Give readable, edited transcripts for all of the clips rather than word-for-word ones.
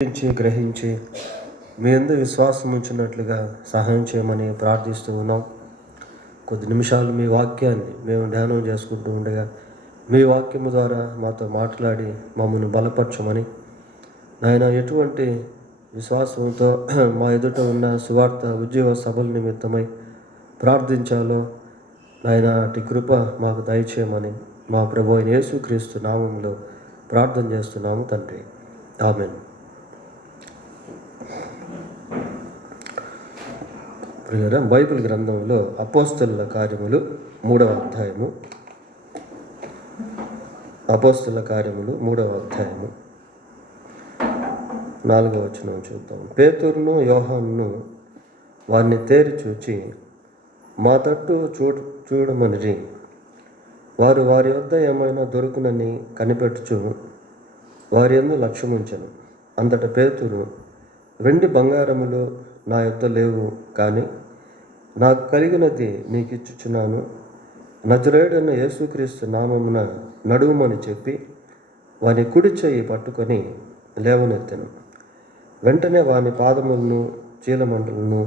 గ్రహించి మీ యందు విశ్వాసం ఉంచినట్లుగా సహాయం చేయమని ప్రార్థిస్తూ ఉన్నాం. కొద్ది నిమిషాలు మీ వాక్యాన్ని మేము ధ్యానం చేసుకుంటూ ఉండగా మీ వాక్యము ద్వారా మాతో మాట్లాడి మమ్మల్ని బలపరచమని, నాయన ఎటువంటి విశ్వాసంతో మా ఎదుట ఉన్న సువార్త ఉద్యోగ సభల నిమిత్తమై ప్రార్థించాలో నాయన అటు కృప మాకు దయచేయమని మా ప్రభు అయిన యేసుక్రీస్తు నామములో ప్రార్థన చేస్తున్నాము తండ్రి, ఆమేన్. ప్రియులారా, బైబిల్ గ్రంథంలో అపోస్తలుల కార్యములు 3వ అధ్యాయము, అపోస్తలుల కార్యములు 3వ అధ్యాయము 4వ వచనం చూద్దాం. పేతురును యోహానును వారిని తేరి చూచి మా తట్టు చూడమనిరి. వారు వారి వద్ద ఏమైనా దొరుకునని కనిపెట్టుచు వారి యందు లక్ష్యముంచెను. అంతటా పేతురు, వెండి బంగారములు నా యొద్ద లేవు, కానీ నాకు కలిగినది నీకు ఇచ్చుచున్నాను. నజరేయుడైన యేసుక్రీస్తు నామమున నడువుమని చెప్పి వాని కుడి చెయ్యి పట్టుకొని లేవనెత్తెను. వెంటనే వాని పాదములను చీలమండలను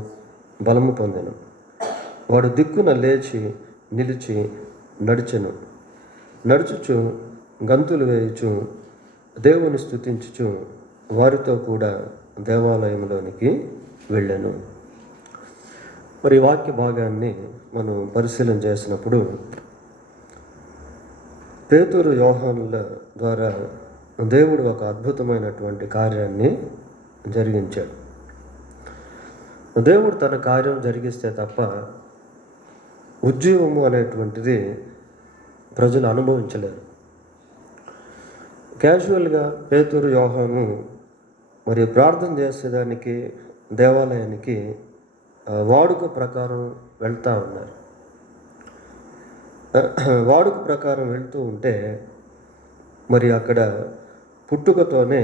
బలము పొందెను. వాడు దిక్కున లేచి నిలిచి నడిచెను. నడుచుచు గంతులు వేయుచు దేవుని స్తుతించుచు వారితో కూడా దేవాలయంలోనికి వెళ్ళాను. మరి వాక్య భాగాన్ని మనం పరిశీలన చేసినప్పుడు పేతురు యోహానుల ద్వారా దేవుడు ఒక అద్భుతమైనటువంటి కార్యాన్ని జరిగించాడు. దేవుడు తన కార్యం జరిగిస్తే తప్ప ఉద్యోగము అనేటువంటిది ప్రజలు అనుభవించలేరు. క్యాజువల్గా పేతురు యోహాను మరి ప్రార్థన చేసేదానికి దేవాలయానికి వాడుక ప్రకారం వెళ్తూ ఉన్నారు. వాడుక ప్రకారం వెళ్తూ ఉంటే మరి అక్కడ పుట్టుకతోనే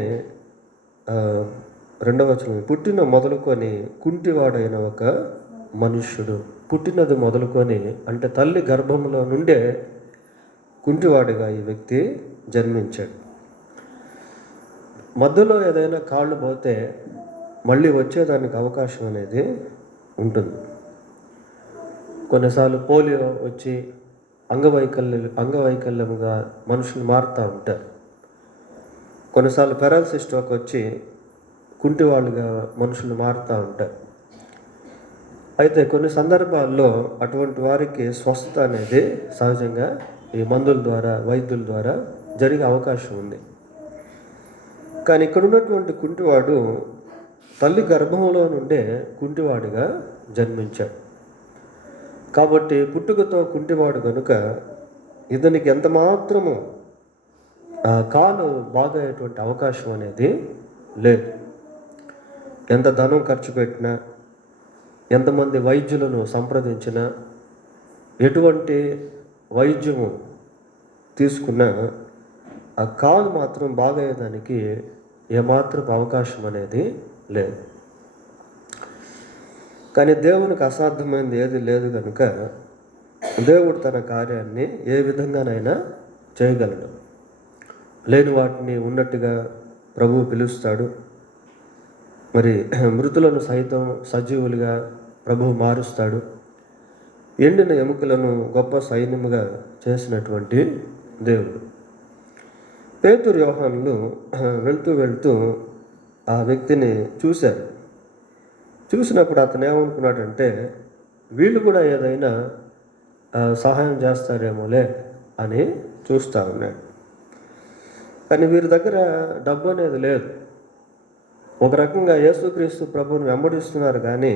2వ వచనం, పుట్టిన మొదలుకొని కుంటివాడైన ఒక మనుష్యుడు, పుట్టినది మొదలుకొని అంటే తల్లి గర్భంలో నుండే కుంటివాడిగా ఈ వ్యక్తి జన్మించాడు. మధ్యలో ఏదైనా కాళ్ళు పోతే మళ్ళీ వచ్చేదానికి అవకాశం అనేది ఉంటుంది. కొన్నిసార్లు పోలియో వచ్చి అంగవైకల్యముగా మనుషులు మారుతూ ఉంటారు. కొన్నిసార్లు పెరాలసిస్ స్ట్రోక్ వచ్చి కుంటివాళ్ళుగా మనుషులు మారుతూ ఉంటారు. అయితే కొన్ని సందర్భాల్లో అటువంటి వారికి స్వస్థత అనేది సహజంగా ఈ మందుల ద్వారా, వైద్యుల ద్వారా జరిగే అవకాశం ఉంది. కానీ ఇక్కడ ఉన్నటువంటి కుంటివాడు తల్లి గర్భంలో నుండే కుంటివాడిగా జన్మించాడు. కాబట్టి పుట్టుకతో కుంటివాడు కనుక ఇతనికి ఎంత మాత్రము కాలు బాగయ్యేటువంటి అవకాశం అనేది లేదు. ఎంత ధనం ఖర్చు పెట్టినా, ఎంతమంది వైద్యులను సంప్రదించినా, ఎటువంటి వైద్యము తీసుకున్నా ఆ కాలు మాత్రం బాగయ్యేదానికి ఏమాత్రం అవకాశం అనేది లేదు. కానీ దేవునికి అసాధ్యమైనది ఏది లేదు కనుక దేవుడు తన కార్యాన్ని ఏ విధంగానైనా చేయగలడు. లేని వాటిని ఉన్నట్టుగా ప్రభువు పిలుస్తాడు. మరి మృతులను సైతం సజీవులుగా ప్రభువు మారుస్తాడు. ఎండిన ఎముకలను గొప్ప సైన్యముగా చేసినటువంటి దేవుడు. పేతురు యోహానులు వెళ్తూ ఆ వ్యక్తిని చూశారు. చూసినప్పుడు అతను ఏమనుకున్నాడంటే వీళ్ళు కూడా ఏదైనా సహాయం చేస్తారేమోలే అని చూస్తూ ఉన్నాడు. కానీ వీరి దగ్గర డబ్బు అనేది లేదు. ఒక రకంగా యేసుక్రీస్తు ప్రభువుని వెంబడిస్తున్నారు, కానీ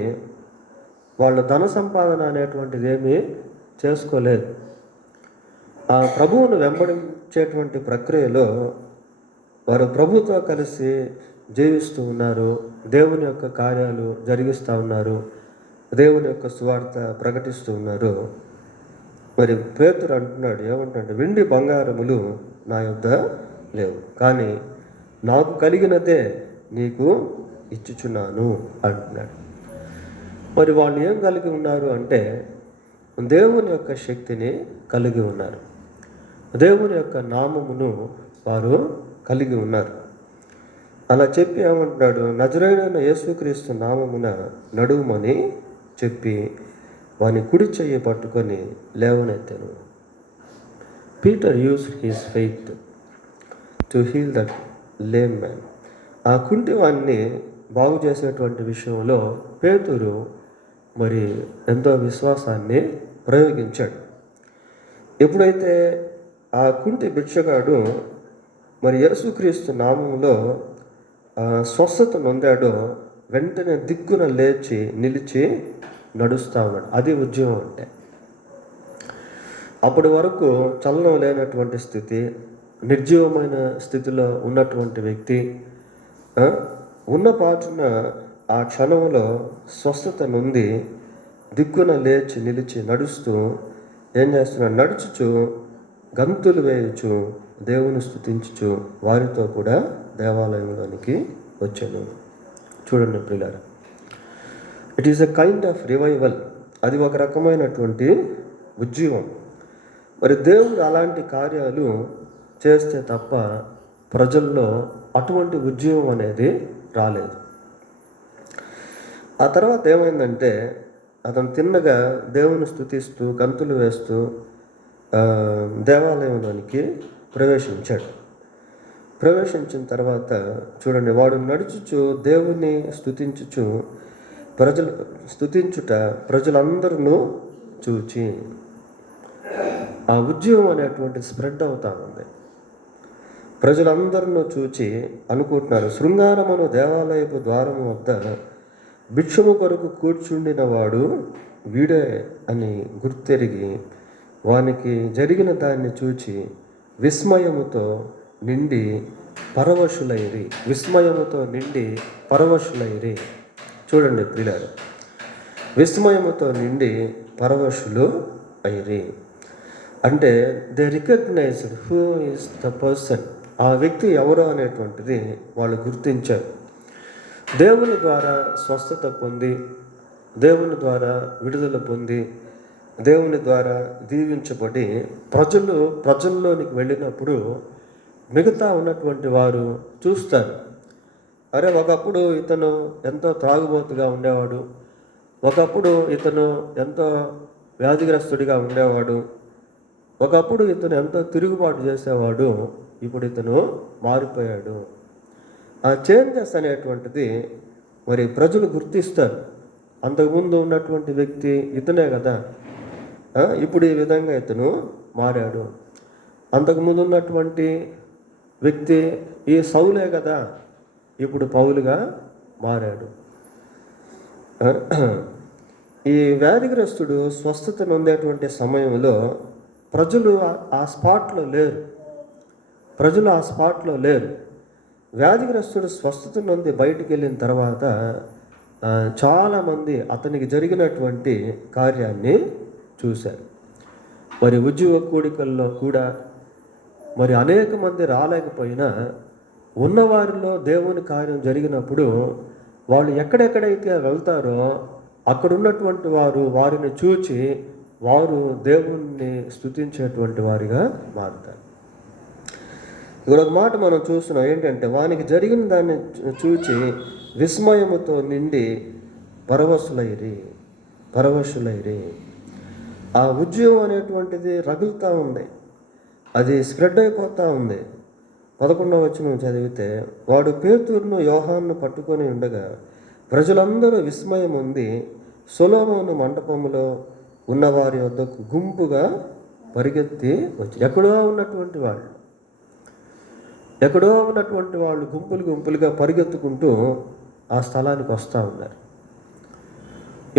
వాళ్ళు ధన సంపాదన అనేటువంటిది ఏమీ చేసుకోలేదు. ఆ ప్రభువును వెంబడించేటువంటి ప్రక్రియలో వారు ప్రభుతో కలిసి జీవిస్తూ ఉన్నారు. దేవుని యొక్క కార్యాలు జరిగిస్తూ ఉన్నారు. దేవుని యొక్క సువార్త ప్రకటిస్తూ ఉన్నారు. మరి పేతురు అంటున్నాడు, ఏమంటాడు, వెండి బంగారములు నా యొద్ద లేవు, కానీ నాకు కలిగినదే నీకు ఇచ్చుచున్నాను అంటున్నాడు. మరి వాళ్ళు ఏం కలిగి ఉన్నారు అంటే దేవుని యొక్క శక్తిని కలిగి ఉన్నారు. దేవుని యొక్క నామమును వారు కలిగి ఉన్నారు. అలా చెప్పి ఏమంటున్నాడు, నజరేయుడైన యేసుక్రీస్తు నామమున నడుమని చెప్పి వాని కుడి చెయ్యి పట్టుకొని లేవనెత్తెను. Peter used his faith to heal that lame man. ఆ కుంటి వాడిని బాగు చేసేటువంటి విషయంలో పేతురు మరి ఎంతో విశ్వాసాన్ని ప్రయోగించాడు. ఎప్పుడైతే ఆ కుంటి భిక్షగాడు మరి యేసుక్రీస్తు నామంలో స్వస్థత నొందాడో వెంటనే దిక్కున లేచి నిలిచి నడుస్తూ ఉన్నాడు. అది ఉద్యమం అంటే. అప్పటి వరకు చలనం లేనటువంటి స్థితి, నిర్జీవమైన స్థితిలో ఉన్నటువంటి వ్యక్తి ఉన్న పాటున ఆ క్షణంలో స్వస్థత నొంది దిక్కున లేచి నిలిచి నడుస్తూ ఏం చేస్తున్నాడు, నడుచుచు గంతులు వేయుచు దేవుని స్తుతించుచు వారితో కూడా దేవాలయంలోనికి వచ్చాను. చూడండి ప్రియులారా, it is a kind of revival. అది ఒక రకమైనటువంటి ఉజ్జీవం. మరి దేవుడు అలాంటి కార్యాలు చేస్తే తప్ప ప్రజల్లో అటువంటి ఉజ్జీవం అనేది రాలేదు. ఆ తర్వాత ఏమైందంటే, అతను తిన్నగా దేవుని స్తుతిస్తూ గంతులు వేస్తూ దేవాలయంలోనికి ప్రవేశించాడు. ప్రవేశించిన తర్వాత చూడండి, వాడు నడుచుచు దేవుని స్తుతించుచు స్తుతించుట ప్రజలందరూ చూచి, ఆ ఉద్యమం అనేటువంటి స్ప్రెడ్ అవుతా ఉంది. ప్రజలందరూ చూచి అనుకుంటున్నారు, శృంగారమును దేవాలయపు ద్వారము వద్ద భిక్షము కొరకు కూర్చుండిన వాడు వీడే అని గుర్తెరిగి వానికి జరిగిన దాన్ని చూచి విస్మయముతో నిండి పరవశులైరి. చూడండి ప్రియులారా, విస్మయముతో నిండి పరవశులు అయిరి అంటే they recognized who is the person. ఆ వ్యక్తి ఎవరో అనేటువంటిది వాళ్ళు గుర్తించారు. దేవుని ద్వారా స్వస్థత పొంది, దేవుని ద్వారా విడుదల పొంది, దేవుని ద్వారా దీవించబడి ప్రజల్లోనికి వెళ్ళినప్పుడు మిగతా ఉన్నటువంటి వారు చూస్తారు, అరే ఒకప్పుడు ఇతను ఎంతో త్రాగుబోతుగా ఉండేవాడు, ఒకప్పుడు ఇతను ఎంతో వ్యాధిగ్రస్తుడిగా ఉండేవాడు, ఒకప్పుడు ఇతను ఎంతో తిరుగుబాటు చేసేవాడు, ఇప్పుడు ఇతను మారిపోయాడు. ఆ చేంజెస్ అనేటువంటిది మరి ప్రజలు గుర్తిస్తారు. అంతకుముందు ఉన్నటువంటి వ్యక్తి ఇతనే కదా, ఇప్పుడు ఈ విధంగా ఇతను మారాడు. అంతకుముందు ఉన్నటువంటి వ్యక్తి ఈ సౌలే కదా, ఇప్పుడు పౌలుగా మారాడు. ఈ వ్యాధిగ్రస్తుడు స్వస్థత నొందేటువంటి సమయంలో ప్రజలు ఆ స్పాట్లో లేరు. వ్యాధిగ్రస్తుడు స్వస్థత నొంది బయటికి వెళ్ళిన తర్వాత చాలామంది అతనికి జరిగినటువంటి కార్యాన్ని చూశారు. మరి ఉద్యోగ కూడికల్లో కూడా మరి అనేక మంది రాలేకపోయినా ఉన్నవారిలో దేవుని కార్యం జరిగినప్పుడు వాళ్ళు ఎక్కడెక్కడైతే వెళ్తారో అక్కడ ఉన్నటువంటి వారు వారిని చూచి వారు దేవుణ్ణి స్తుతించేటువంటి వారిగా మారుతారు. ఇక్కడ ఒక మాట మనం చూస్తున్నాం ఏంటంటే, వానికి జరిగిన దాన్ని చూచి విస్మయముతో నిండి పరవశులైరి. ఆ ఉద్యోగం అనేటువంటిది రగులుతూ ఉంది, అది స్ప్రెడ్ అయిపోతూ ఉంది. 11వ వచనం చదివితే, వాడు పేతురును యోహాను పట్టుకొని ఉండగా ప్రజలందరూ విస్మయం ఉంది సొలొమోను మంటపములో ఉన్నవారి వద్దకు గుంపుగా పరిగెత్తి వచ్చి, ఎక్కడో ఉన్నటువంటి వాళ్ళు గుంపులుగా పరిగెత్తుకుంటూ ఆ స్థలానికి వస్తూ ఉన్నారు.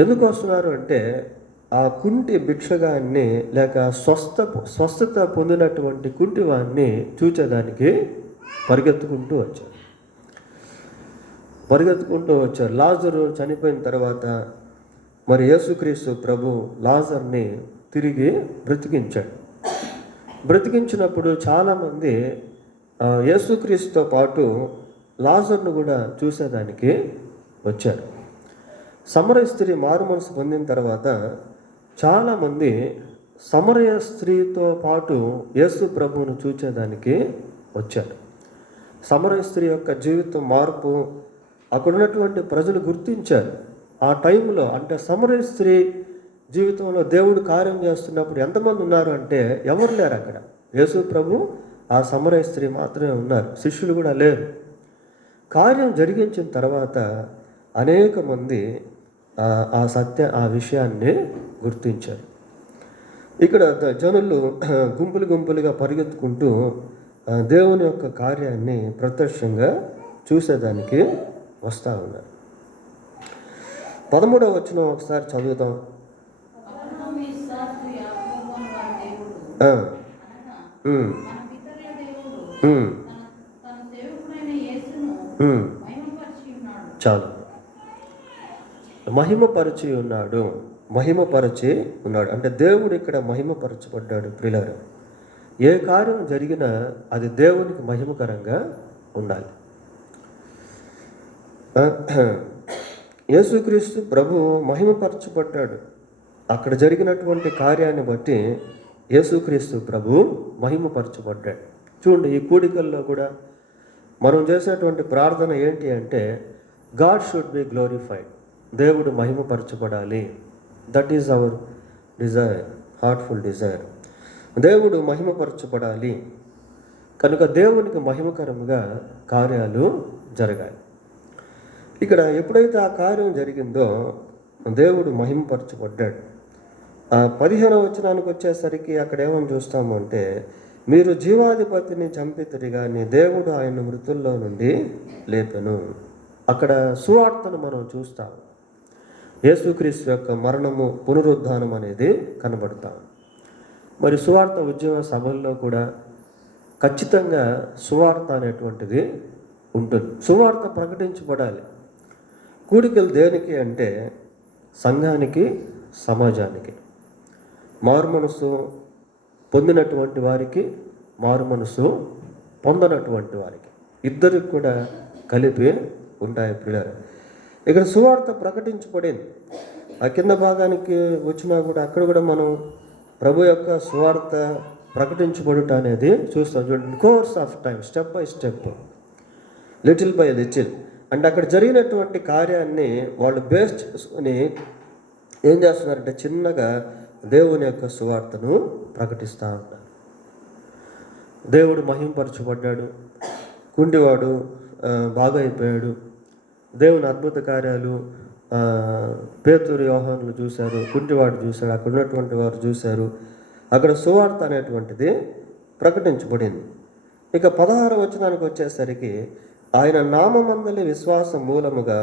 ఎందుకు వస్తున్నారు అంటే, ఆ కుంటి భిక్షగాన్ని లేక స్వస్థత పొందినటువంటి కుంటి వాడిని చూచేదానికి పరిగెత్తుకుంటూ వచ్చారు. లాజరు చనిపోయిన తర్వాత మరి యేసుక్రీస్తు ప్రభు లాజర్ని తిరిగి బ్రతికించినప్పుడు చాలామంది యేసుక్రీస్తుతో పాటు లాజర్ను కూడా చూసేదానికి వచ్చారు. సమరయ స్త్రీ మారుమనసు పొందిన తర్వాత చాలామంది సమరయ స్త్రీతో పాటు యేసు ప్రభువును చూచేదానికి వచ్చారు. సమరయ స్త్రీ యొక్క జీవితం మార్పు అక్కడ ఉన్నటువంటి ప్రజలు గుర్తించారు. ఆ టైంలో అంటే సమరయ స్త్రీ జీవితంలో దేవుడు కార్యం చేస్తున్నప్పుడు ఎంతమంది ఉన్నారు అంటే ఎవరు లేరు అక్కడ. యేసు ప్రభు, ఆ సమరయ స్త్రీ మాత్రమే ఉన్నారు, శిష్యులు కూడా లేరు. కార్యం జరిగించిన తర్వాత అనేక మంది ఆ విషయాన్ని గుర్తించారు. ఇక్కడ జనులు గుంపులు గుంపులుగా పరిగెత్తుకుంటూ దేవుని యొక్క కార్యాన్ని ప్రత్యక్షంగా చూసేదానికి వస్తూ ఉన్నారు. 13వ వచనం ఒకసారి చదువుతాం. చాలు, మహిమపరిచి ఉన్నాడు, మహిమపరిచి ఉన్నాడు అంటే దేవుడు ఇక్కడ మహిమపరచబడ్డాడు. ప్రియులారా, ఏ కార్యం జరిగినా అది దేవునికి మహిమకరంగా ఉండాలి. యేసుక్రీస్తు ప్రభు మహిమపరచబడ్డాడు. అక్కడ జరిగినటువంటి కార్యాన్ని బట్టి యేసుక్రీస్తు ప్రభు మహిమపరచబడ్డాడు. చూడండి, ఈ కూడికల్లో కూడా మనం చేసేటువంటి ప్రార్థన ఏంటి అంటే గాడ్ షుడ్ బి గ్లోరిఫైడ్, దేవుడు మహిమపరచబడాలి. That is our desire, heartful desire. దేవుడు మహిమపరచబడాలి కనుక దేవునికి మహిమకరంగా కార్యాలు జరగాలి. ఇక్కడ ఎప్పుడైతే ఆ కార్యం జరిగిందో దేవుడు మహిమపరచబడ్డాడు. 15వ వచనానికి వచ్చేసరికి అక్కడ ఏమని చూస్తాము అంటే, మీరు జీవాధిపతిని చంపితిరి గాని దేవుడు ఆయన మృతుల్లో నుండి లేపెను. అక్కడ సువార్తను మనం చూస్తాం. యేసుక్రీస్తు యొక్క మరణము, పునరుద్ధానం అనేది కనబడతాం. మరి సువార్త ఉద్యమ సభల్లో కూడా ఖచ్చితంగా సువార్త అనేటువంటిది ఉంటుంది. సువార్త ప్రకటించబడాలి. కూడికలు దేనికి అంటే సంఘానికి, సమాజానికి, మారుమనసు పొందినటువంటి వారికి, మారుమనసు పొందనటువంటి వారికి, ఇద్దరికి కూడా కలిపి ఉంటాయి. పిల్లలు, ఇక్కడ సువార్త ప్రకటించబడింది. ఆ కింద భాగానికి వచ్చినా కూడా అక్కడ కూడా మనం ప్రభు యొక్క సువార్త ప్రకటించబడుట అనేది చూస్తాం. చూడండి, course of time, step by step, little by little. అంటే అక్కడ జరిగినటువంటి కార్యాన్ని వాళ్ళు బేస్ చేసుకొని ఏం చేస్తున్నారంటే చిన్నగా దేవుని యొక్క సువార్తను ప్రకటిస్తూ ఉన్నారు. దేవుడు మహింపరచబడ్డాడు, కుంటివాడు బాగా అయిపోయాడు, దేవుని అద్భుత కార్యాలు పేతురు, యోహానులు చూశారు, కుంటివాడు చూశాడు, అక్కడ ఉన్నటువంటి వారు చూశారు. అక్కడ సువార్త అనేటువంటిది ప్రకటించబడింది. ఇక 16వ వచనానికి వచ్చేసరికి, ఆయన నామమందలి విశ్వాస మూలముగా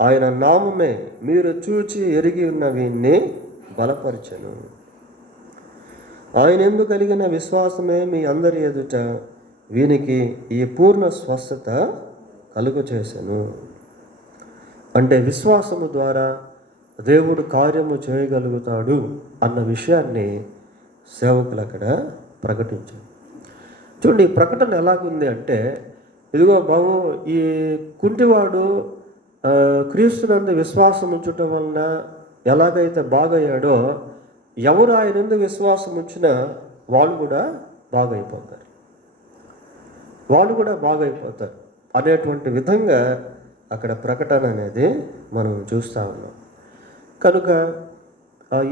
ఆయన నామమే మీరు చూచి ఎరిగి ఉన్న వీన్ని బలపరచను. ఆయన ఎందు కలిగిన విశ్వాసమే మీ అందరి ఎదుట వీనికి ఈ పూర్ణ స్వస్థత కలుగ చేసెను. అంటే విశ్వాసము ద్వారా దేవుడు కార్యము చేయగలుగుతాడు అన్న విషయాన్ని సేవకులు అక్కడ ప్రకటించారు. చూడండి, ఈ ప్రకటన ఎలాగుంది అంటే, ఇదిగో బాబు, ఈ కుంటివాడు క్రీస్తునందు విశ్వాసం ఉంచటం వలన ఎలాగైతే బాగయ్యాడో, ఎవరు ఆయన ఎందు విశ్వాసం ఉంచినా వాళ్ళు కూడా బాగైపోతారు, వాళ్ళు కూడా బాగైపోతారు అనేటువంటి విధంగా అక్కడ ప్రకటన అనేది మనం చూస్తూ ఉన్నాం. కనుక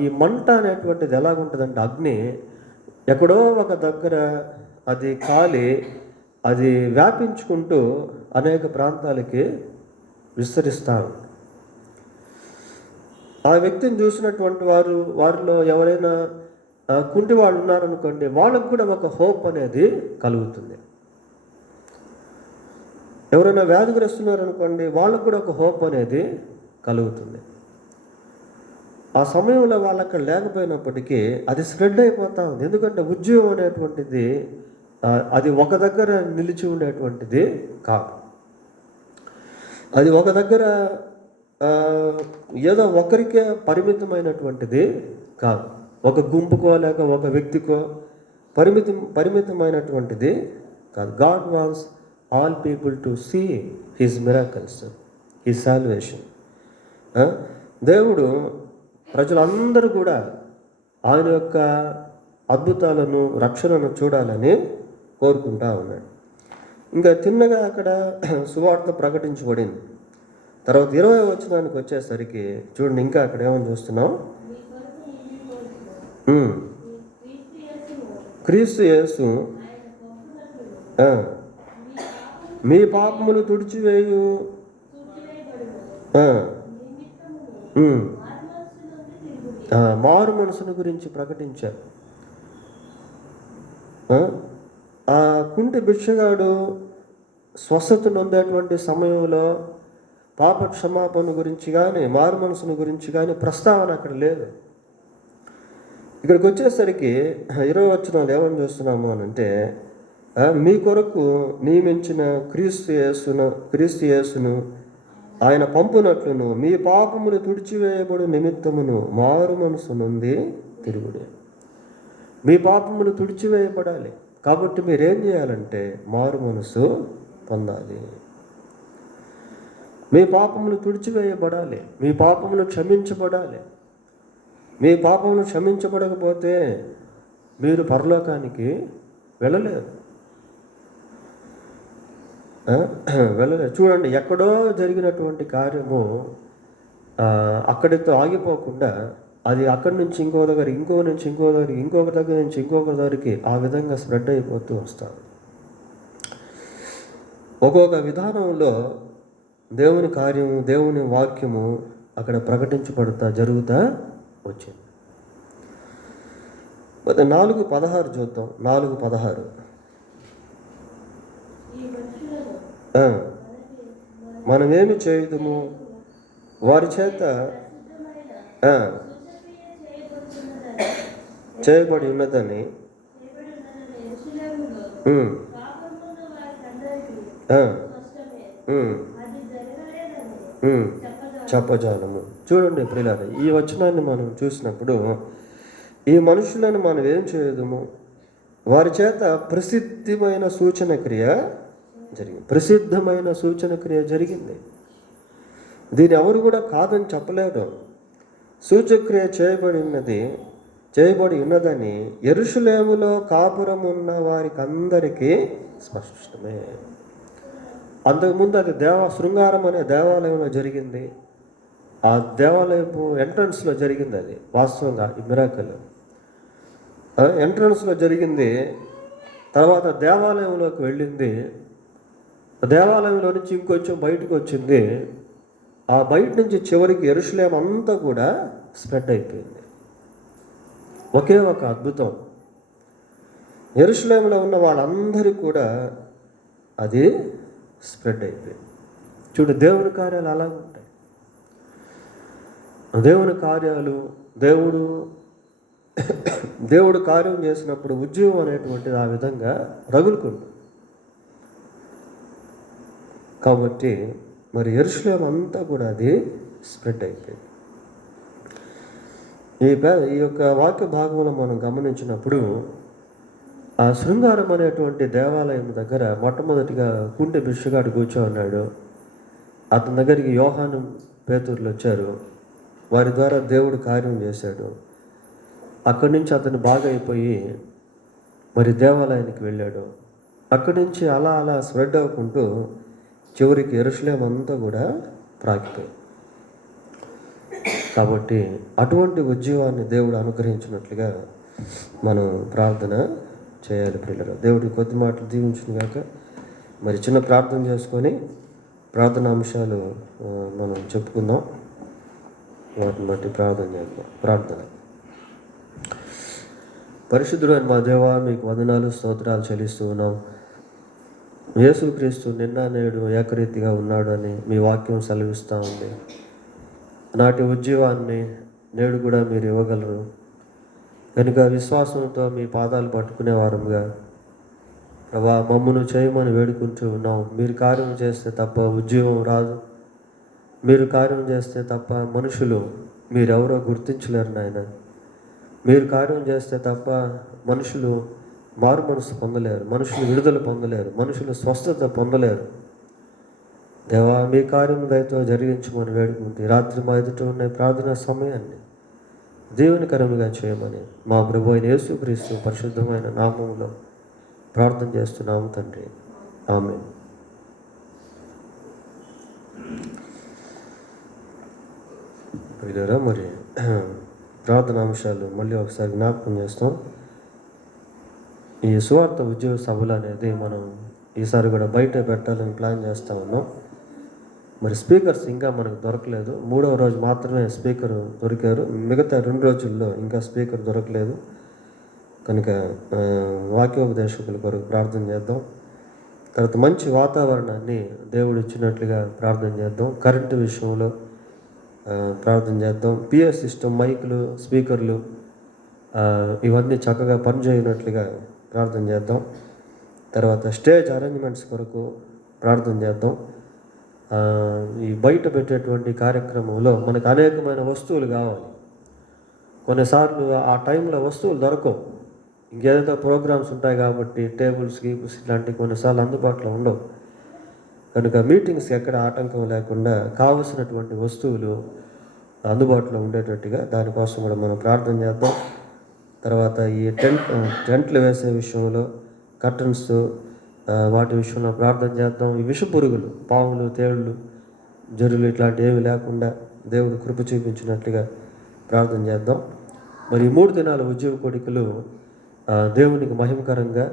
ఈ మంట అనేటువంటిది ఎలాగుంటుందంటే, అగ్ని ఎక్కడో ఒక దగ్గర అది కాలి అది వ్యాపించుకుంటూ అనేక ప్రాంతాలకి విస్తరిస్తూ ఉంది. ఆ వ్యక్తిని చూసినటువంటి వారిలో ఎవరైనా కుంటి వాళ్ళు ఉన్నారనుకోండి, వాళ్ళకు కూడా ఒక హోప్ అనేది కలుగుతుంది. ఎవరైనా వ్యాధిగ్రస్తున్నారనుకోండి, వాళ్ళకు కూడా ఒక హోప్ అనేది కలుగుతుంది. ఆ సమయంలో వాళ్ళు అక్కడ లేకపోయినప్పటికీ అది స్ప్రెడ్ అయిపోతూ ఉంది. ఎందుకంటే ఉద్యోగం అనేటువంటిది అది ఒక దగ్గర నిలిచి ఉండేటువంటిది కాదు. అది ఒక దగ్గర ఏదో ఒకరికే పరిమితమైనటువంటిది కాదు, ఒక గుంపుకో లేక ఒక వ్యక్తికో పరిమితమైనటువంటిది కాదు. God wants all people to see his miracles, his salvation. దేవుడు ప్రజలందరూ కూడా ఆయన యొక్క అద్భుతాలను, రక్షణను చూడాలని కోరుకుంటా ఉన్నాడు. ఇంకా తిన్నగా అక్కడ సువార్త ప్రకటించబడింది. తర్వాత 20వ వచనానికి వచ్చేసరికి చూడండి, ఇంకా అక్కడ ఏమని చూస్తున్నాం, క్రీస్తు యేసు మీ పాపములు తుడిచివేయు మారు మనసును గురించి ప్రకటించారు. ఆ కుంటి భిక్షగాడు స్వస్థత నొందేటువంటి సమయంలో పాప క్షమాపణ గురించి కానీ మారు మనసును గురించి కానీ ప్రస్తావన అక్కడ లేదు. ఇక్కడికి వచ్చేసరికి 20వ వచనంలో ఏమని చూస్తున్నాము అని అంటే, మీ కొరకు నియమించిన క్రీస్తు యేసును ఆయన పంపునట్లును మీ పాపములు తుడిచివేయబడు నిమిత్తమును మారు మనసు నుండి తిరుగుడే. మీ పాపములు తుడిచివేయబడాలి కాబట్టి మీరేం చేయాలంటే మారు మనసు పొందాలి. మీ పాపములు తుడిచివేయబడాలి, మీ పాపములు క్షమించబడాలి. మీ పాపములు క్షమించబడకపోతే మీరు పరలోకానికి వెళ్ళలేరు. చూడండి, ఎక్కడో జరిగినటువంటి కార్యము అక్కడితో ఆగిపోకుండా అది అక్కడి నుంచి ఇంకో దగ్గర, ఇంకొక నుంచి ఇంకో దగ్గర, ఇంకొక దగ్గర నుంచి ఇంకొక దగ్గరికి ఆ విధంగా స్ప్రెడ్ అయిపోతూ వస్తారు. ఒక్కొక్క విధానంలో దేవుని కార్యము, దేవుని వాక్యము అక్కడ ప్రకటించబడతా జరుగుతూ వచ్చింది. 4:16 చూద్దాం. 4:16 మనమేమి చేయుదుము, వారి చేత చేయబడి ఉన్నదని చెప్పజాలము. చూడండి ప్రియులారా, ఈ వచనాన్ని మనం చూసినప్పుడు ఈ మనుషులను మనం ఏం చేయదుము, వారి చేత ప్రసిద్ధమైన సూచన క్రియ జరిగింది. ప్రసిద్ధమైన సూచన క్రియ జరిగింది. దీన్ని ఎవరు కూడా కాదని చెప్పలేదు. సూచక్రియ చేయబడి ఉన్నదని యెరూషలేములో కాపురం ఉన్న వారికి అందరికీ స్పష్టమే. అంతకుముందు అది శృంగారం అనే దేవాలయంలో జరిగింది. ఆ దేవాలయపు ఎంట్రన్స్లో జరిగింది. అది వాస్తవంగా ఈ మిరాకిల్ ఎంట్రన్స్లో జరిగింది. తర్వాత దేవాలయంలోకి వెళ్ళింది. దేవాలయంలో నుంచి ఇంకొంచెం బయటకు వచ్చింది. ఆ బయట నుంచి చివరికి యెరూషలేము అంతా కూడా స్ప్రెడ్ అయిపోయింది. ఒకే ఒక అద్భుతం, యెరూషలేములో ఉన్న వాళ్ళందరికీ కూడా అది స్ప్రెడ్ అయిపోయింది. చూడు, దేవుని కార్యాలు అలా ఉంటాయి. దేవుని కార్యాలు దేవుడు కార్యం చేసినప్పుడు ఉద్యోగం అనేటువంటిది ఆ విధంగా రగులుకుంటుంది. కాబట్టి మరి యెరూషలేము అంతా కూడా అది స్ప్రెడ్ అయిపోయింది. ఈ యొక్క వాక్య భాగంలో మనం గమనించినప్పుడు ఆ శృంగారం అనేటువంటి దేవాలయం దగ్గర మొట్టమొదటిగా కుంటి భిక్షగాడు కూర్చోన్నాడు. అతని దగ్గరికి యోహాను, పేతురులు వచ్చారు. వారి ద్వారా దేవుడు కార్యం చేశాడు. అక్కడి నుంచి అతను బాగా అయిపోయి మరి దేవాలయానికి వెళ్ళాడు. అక్కడి నుంచి అలా అలా స్ప్రెడ్ అవ్వకుంటూ చివరికి యెరూషలేము అంతా కూడా ప్రాకిపోయింది. కాబట్టి అటువంటి ఉద్యోగాన్ని దేవుడు అనుగ్రహించినట్లుగా మనం ప్రార్థన చేయాలి ప్రియులారా. దేవుడి కొద్ది మాటలు దీవించును గాక. మరి చిన్న ప్రార్థన చేసుకొని ప్రార్థన అంశాలు మనం చెప్పుకుందాం. వాటిని బట్టి ప్రార్థన చేద్దాం. ప్రార్థన. పరిశుద్ధుడైన మా దేవా, మీకు వందనాలు, స్తోత్రాలు చెల్లిస్తూ ఉన్నాం. యేసుక్రీస్తు నిన్న నేడు ఏకరీతిగా ఉన్నాడు అని మీ వాక్యం సెలవిస్తూ ఉంది. నాటి ఉద్యోగాన్ని నేడు కూడా మీరు ఇవ్వగలరు కనుక విశ్వాసంతో మీ పాదాలు పట్టుకునే వారంగా ప్రభా మమ్మను చేయమని వేడుకుంటూ ఉన్నాం. మీరు కార్యం చేస్తే తప్ప ఉద్యోగం రాదు. మీరు కార్యం చేస్తే తప్ప మనుషులు మీరెవరో గుర్తించలేరు నాయన. మీరు కార్యం చేస్తే తప్ప మనుషులు మారు మనసు పొందలేరు, మనుషులు విడుదల పొందలేరు, మనుషులు స్వస్థత పొందలేరు. దేవా, మీ కార్యం దయతో జరిగించమని వేడుకుంటే రాత్రి మా ఎదుట ఉన్న ప్రార్థనా సమయాన్ని దేవునికరముగా చేయమని మా ప్రభు అయిన యేసుక్రీస్తు పరిశుద్ధమైన నామములో ప్రార్థన చేస్తున్నాము తండ్రి. ఆమేన్. ప్రియులారా, మరి ప్రార్థన అంశాలు మళ్ళీ ఒకసారి జ్ఞాపకం చేస్తాం. ఈ సువార్త ఉద్యోగ సభలు అనేది మనం ఈసారి కూడా బయట పెట్టాలని ప్లాన్ చేస్తూ ఉన్నాం. మరి స్పీకర్స్ ఇంకా మనకు దొరకలేదు. 3వ రోజు మాత్రమే స్పీకర్ దొరికారు. మిగతా 2 రోజుల్లో ఇంకా స్పీకర్ దొరకలేదు. కనుక వాక్యోపదేశకుల కొరకు ప్రార్థన చేద్దాం. తర్వాత మంచి వాతావరణాన్ని దేవుడు ఇచ్చినట్లుగా ప్రార్థన చేద్దాం. కరెంటు విషయంలో ప్రార్థన చేద్దాం. పిఏ సిస్టమ్, మైకులు, స్పీకర్లు ఇవన్నీ చక్కగా పనిచేయనట్లుగా ప్రార్థన చేద్దాం. తర్వాత స్టేజ్ అరేంజ్మెంట్స్ కొరకు ప్రార్థన చేద్దాం. ఈ బయట పెట్టేటువంటి కార్యక్రమంలో మనకు అనేకమైన వస్తువులు కావాలి. కొన్నిసార్లు ఆ టైంలో వస్తువులు దొరకవు. ఇంకేదో ప్రోగ్రామ్స్ ఉంటాయి కాబట్టి టేబుల్స్, గీబుల్స్ ఇలాంటివి కొన్నిసార్లు అందుబాటులో ఉండవు. కనుక మీటింగ్స్కి ఎక్కడ ఆటంకం లేకుండా కావలసినటువంటి వస్తువులు అందుబాటులో ఉండేటట్టుగా దానికోసం కూడా మనం ప్రార్థన చేద్దాం. తర్వాత ఈ టెంట్లు వేసే విషయంలో, కర్టన్స్ వాటి విషయంలో ప్రార్థన చేద్దాం. ఈ విష పురుగులు, పాములు, తేళ్ళు, జరులు ఇట్లాంటివి ఏమి లేకుండా దేవుడు కృప చూపించినట్లుగా ప్రార్థన చేద్దాం. మరి 3 దినాల ఉద్యోగ కోడికలు దేవునికి మహిమకరంగా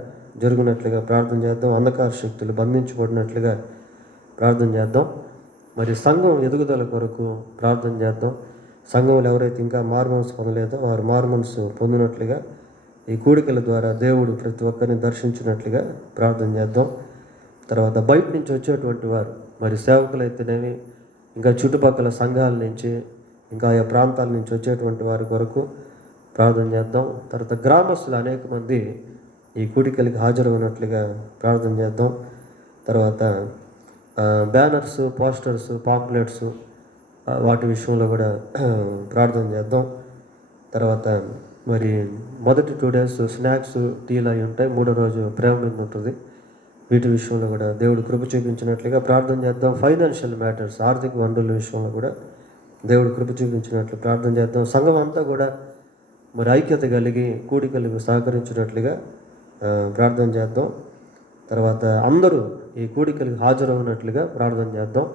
జరుగునట్లుగా ప్రార్థన చేద్దాం. అంధకార శక్తులు బంధించబడినట్లుగా ప్రార్థన చేద్దాం. మరి సంఘం ఎదుగుదల కొరకు ప్రార్థన చేద్దాం. సంఘంలో ఎవరైతే ఇంకా మారుమనసు పొందలేదో వారు మారుమనసు పొందినట్లుగా ఈ కూడికల ద్వారా దేవుడు ప్రతి ఒక్కరిని దర్శించినట్లుగా ప్రార్థన చేద్దాం. తర్వాత బయట నుంచి వచ్చేటువంటి వారు, మరి సేవకులైతేనేమి, ఇంకా చుట్టుపక్కల సంఘాల నుంచి, ఇంకా ఆయా ప్రాంతాల నుంచి వచ్చేటువంటి వారి కొరకు ప్రార్థన చేద్దాం. తర్వాత గ్రామస్తులు అనేక మంది ఈ కూడికలకి హాజరవునట్లుగా ప్రార్థన చేద్దాం. తర్వాత బ్యానర్స్, పోస్టర్స్, పాంప్లెట్స్ వాటి విషయంలో కూడా ప్రార్థన చేద్దాం. తర్వాత మరి మొదటి 2 days స్నాక్స్, టీలు అవి ఉంటాయి. 3వ రోజు ప్రేమ మీద ఉంటుంది. వీటి విషయంలో కూడా దేవుడు కృప చూపించినట్లుగా ప్రార్థన చేద్దాం. ఫైనాన్షియల్ మ్యాటర్స్, ఆర్థిక వనరుల విషయంలో కూడా దేవుడు కృప చూపించినట్లు ప్రార్థన చేద్దాం. సంఘం అంతా కూడా మరి ఐక్యత కలిగి కూడికలకు సహకరించినట్లుగా ప్రార్థన చేద్దాం. తర్వాత అందరూ ఈ కూడికలకు హాజరవునట్లుగా ప్రార్థన చేద్దాం.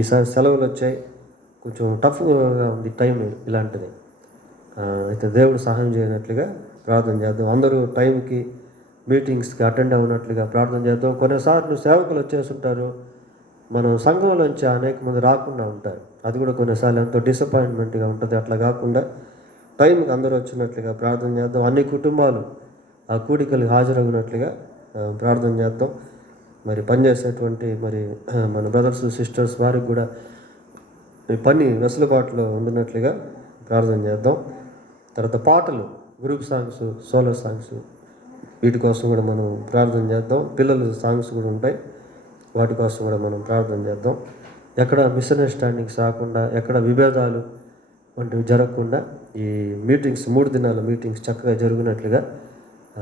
ఈసారి సెలవులు వచ్చాయి, కొంచెం టఫ్గా ఉంది టైం ఇలాంటిది. అయితే దేవుడు సహాయం చేయనట్లుగా ప్రార్థన చేద్దాం. అందరూ టైంకి మీటింగ్స్కి అటెండ్ అవ్వనట్లుగా ప్రార్థన చేద్దాం. కొన్నిసార్లు సేవకులు వచ్చేస్తుంటారు, మనం సంఘంలోంచి అనేక మంది రాకుండా ఉంటారు. అది కూడా కొన్నిసార్లు ఎంతో డిసప్పాయింట్మెంట్గా ఉంటుంది. అట్లా కాకుండా టైంకి అందరూ వచ్చినట్లుగా ప్రార్థన చేద్దాం. అన్ని కుటుంబాలు ఆ కూడికలు హాజరవునట్లుగా ప్రార్థన చేద్దాం. మరి పనిచేసేటువంటి మరి మన బ్రదర్స్, సిస్టర్స్ వారికి కూడా పని వెసులుబాటులో ఉండినట్లుగా ప్రార్థన చేద్దాం. తర్వాత పాటలు, గ్రూప్ సాంగ్స్, సోలో సాంగ్స్ వీటి కోసం కూడా మనం ప్రార్థన చేద్దాం. పిల్లల సాంగ్స్ కూడా ఉంటాయి, వాటి కోసం కూడా మనం ప్రార్థన చేద్దాం. ఎక్కడ మిస్అండర్స్టాండింగ్స్ రాకుండా, ఎక్కడ విభేదాలు వంటివి జరగకుండా ఈ మీటింగ్స్, 3 దినాల మీటింగ్స్ చక్కగా జరిగినట్లుగా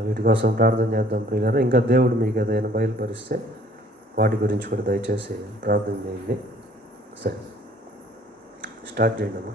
వీటి కోసం ప్రార్థన చేద్దాం. ప్రియులారా, ఇంకా దేవుడు మీకు ఏదైనా బయలుపరిస్తే వాటి గురించి కూడా దయచేసి ప్రార్థన చేయండి. సరే, స్టార్ట్ చేయండి అమ్మా.